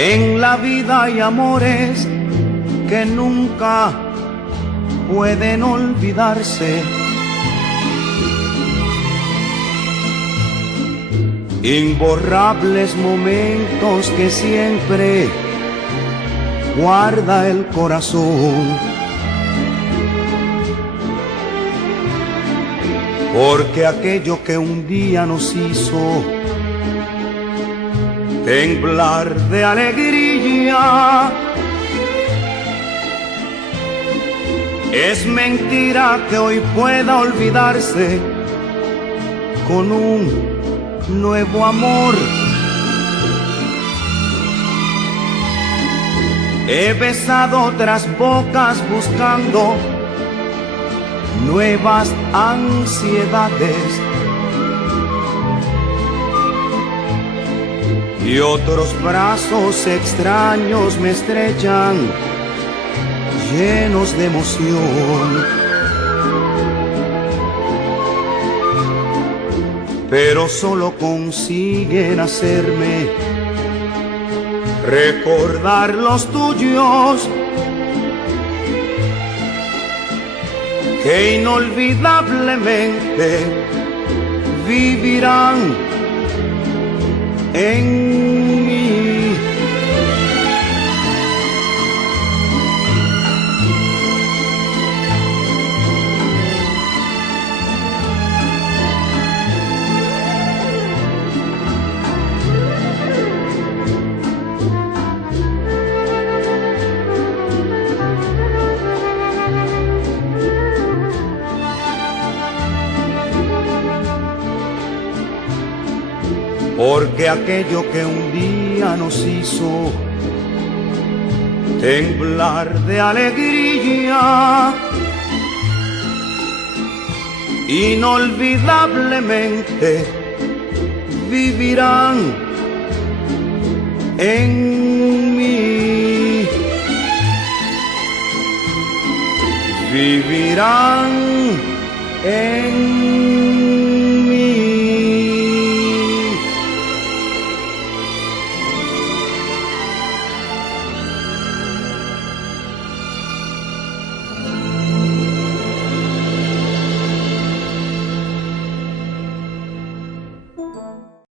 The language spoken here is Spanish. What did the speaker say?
En la vida hay amores que nunca pueden olvidarse. Imborrables momentos que siempre guarda el corazón. Porque aquello que un día nos hizo temblar de alegría, es mentira que hoy pueda olvidarse con un nuevo amor. He besado otras bocas buscando nuevas ansiedades y otros brazos extraños me estrechan llenos de emoción. Pero solo consiguen hacerme recordar los tuyos, que inolvidablemente vivirán en mí. Porque aquello que un día nos hizo temblar de alegría, inolvidablemente vivirán en mí. Vivirán en mí.